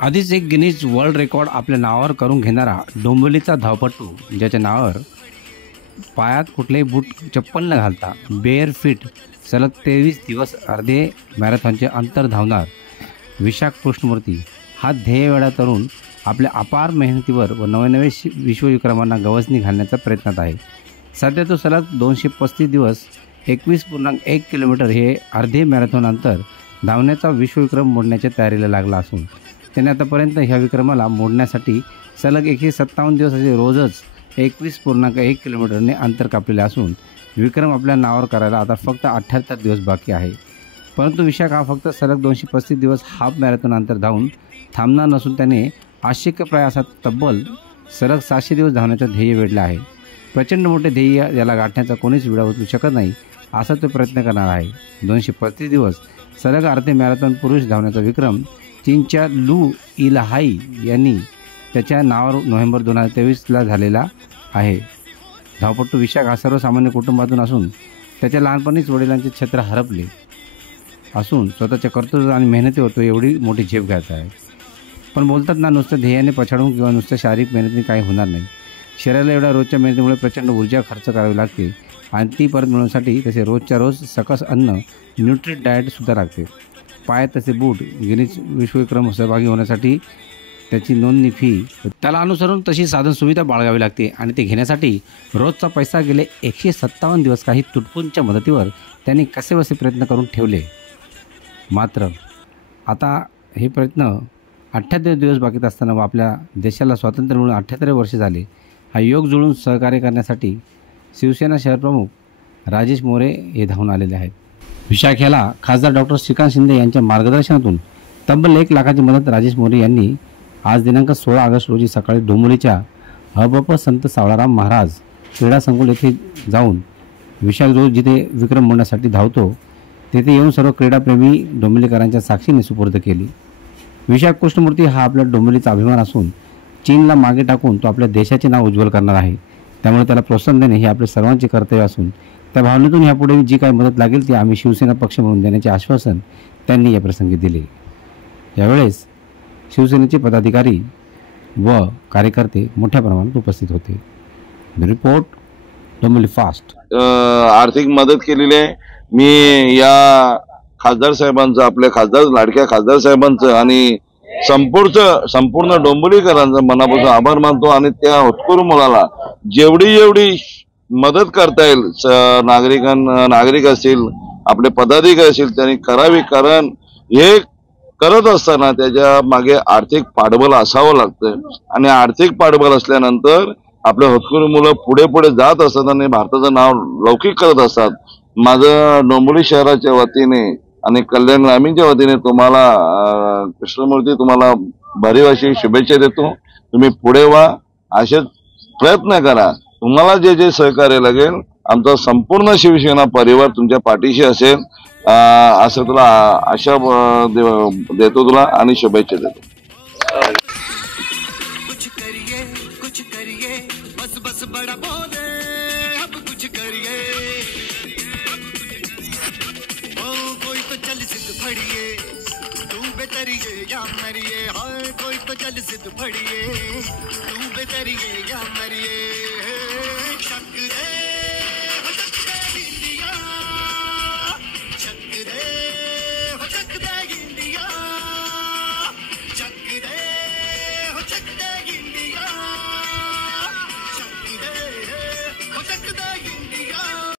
आधीच एक Guinness world record आपल्या नावावर करून घेणारा डोंबिवलीचा धावपटू, ज्याच्या नावावर पायात कुठलेही बूट चप्पल न घालता बेअर फिट सलग 23 दिवस अर्धे मॅरेथॉनचे अंतर धावणार विशाख कृष्णमूर्ती हा ध्येयवेळा तरुण आपल्या अपार मेहनतीवर व नवे विश्वविक्रमांना गवसणी घालण्याचा प्रयत्नात आहे। सध्या तो सलग 235 दिवस 21.1 किलोमीटर हे अर्धे मॅरेथॉन अंतर धावण्याचा विश्वविक्रम मोडण्याच्या तयारीला लागला असून त्याने आतापर्यंत ह्या विक्रमाला मोडण्यासाठी सलग 157 दिवस असे रोजच 21.1 किलोमीटरने अंतर कापलेले असून विक्रम आपल्या नावावर करायला आता फक्त 78 दिवस बाकी आहे। परंतु विशाख हा फक्त सलग 235 दिवस हाफ मॅरेथॉन अंतर धावून थांबणार नसून त्याने आशक्य प्रयासात तब्बल सलग 700 दिवस धावण्याचं ध्येय वेढलं आहे। प्रचंड मोठे ध्येय याला गाठण्याचा कोणीच विडा उचलू शकत नाही असा तो प्रयत्न करणार आहे। 235 दिवस सलग अर्धे मॅरेथॉन पुरुष धावण्याचा विक्रम चीनच्या लू इलहाई यांनी त्याच्या नावावर नोव्हेंबर 2023ला झालेला आहे। धावपटू विशाख हा सर्वसामान्य कुटुंबातून असून त्याच्या लहानपणीच वडिलांचे छत्र हरपले असून स्वतःच्या कर्तृत्व आणि मेहनतीवर तो एवढी मोठी झेप घ्यायचा आहे। पण बोलतात ना, नुसतं ध्येयाने पछाडून किंवा नुसतं शारीरिक मेहनतीने काही होणार नाही। शरीराला एवढ्या रोजच्या मेहनतीमुळे प्रचंड ऊर्जा खर्च करावी लागते आणि ती परत मिळवण्यासाठी तसे रोजच्या रोज सकस अन्न न्यूट्रिट डाएटसुद्धा लागते। पायात तसे बूट गिनीज विश्वविक्रम सहभागी होण्यासाठी त्याची नोंदणी फी त्याला अनुसरून तशी साधनसुविधा बाळगावी लागते आणि ते घेण्यासाठी रोजचा पैसा गेले 157 दिवस काही तुटपुंच्या मदतीवर त्यांनी कसेबसे प्रयत्न करून ठेवले। मात्र आता हे प्रयत्न 78 दिवस बाकीत असताना व आपल्या देशाला स्वातंत्र्य मिळून 78 वर्ष झाले हा योग जुळून सहकार्य करण्यासाठी शिवसेना शहरप्रमुख राजेश मोरे हे धावून आलेले आहेत। विशाख याला खासदार डॉक्टर श्रीकांत शिंदे यांच्या मार्गदर्शनातून तब्बल 1 लाखाची मदत राजेश मोरे यांनी आज दिनांक 16 ऑगस्ट रोजी सकाळी डोंबिवलीच्या हबप संत सावळाराम महाराज क्रीडा संकुल येथे जाऊन विशाख जो जिथे विक्रम मोडण्यासाठी धावतो तेथे येऊन सर्व क्रीडाप्रेमी डोंबिवलीकरांच्या साक्षीने सुपूर्द केली। विशाख कृष्णमूर्ती हा आपल्या डोंबिवलीचा अभिमान असून चीनला मागे टाकून तो आपल्या देशाचे नाव उज्ज्वल करणार आहे। त्यामुळे त्याला प्रोत्साहन देणे हे आपले सर्वांचे कर्तव्य असून त्या भावनेतून यापुढे जी काही मदत लागेल ती आम्ही शिवसेना पक्ष म्हणून देण्याचे आश्वासन त्यांनी या प्रसंगी दिले। यावेळेस शिवसेनेचे पदाधिकारी व कार्यकर्ते मोठ्या प्रमाणात उपस्थित होते। Report Dombivli fast. आर्थिक मदत केलेली आहे मी या खासदार साहेबांचं, आपल्या लाडक्या खासदार साहेबांचं आणि संपूर्ण डोंबिवलीकरांचं मनापासून आभार मानतो आणि त्या होतकरू मुलाला जेवढी मदत करता येईल नागरिक असतील, आपले पदाधिकारी असतील त्यांनी करावी, कारण हे करत असताना त्याच्या मागे आर्थिक पाठबळ असावं लागतं आणि आर्थिक पाठबळ असल्यानंतर आपले होतकरू मुलं पुढे जात असतात आणि भारताचं नाव लौकिक करत असतात। माझं डोंबिवली शहराच्या वतीने आणि कल्याण ग्रामीणच्या वतीने तुम्हाला कृष्णमूर्ती तुम्हाला भरीव अशी शुभेच्छा देतो। तुम्ही पुढे व्हा, असेच प्रयत्न करा, तुम्हाला जे सहकार्य लागेल आमचा संपूर्ण शिवसेना परिवार तुमच्या पाठीशी असेल असं तुला आशा देतो तुला आणि शुभेच्छा देतो। कुछ करिए बस बड़ा बोले अब कुछ करिए ओ कोई तो चल सिद्ध फड़िए तू बेतरिए या मरिए हाय कोई तो चल सिद्ध फड़िए तू बेतरिए या मरिए।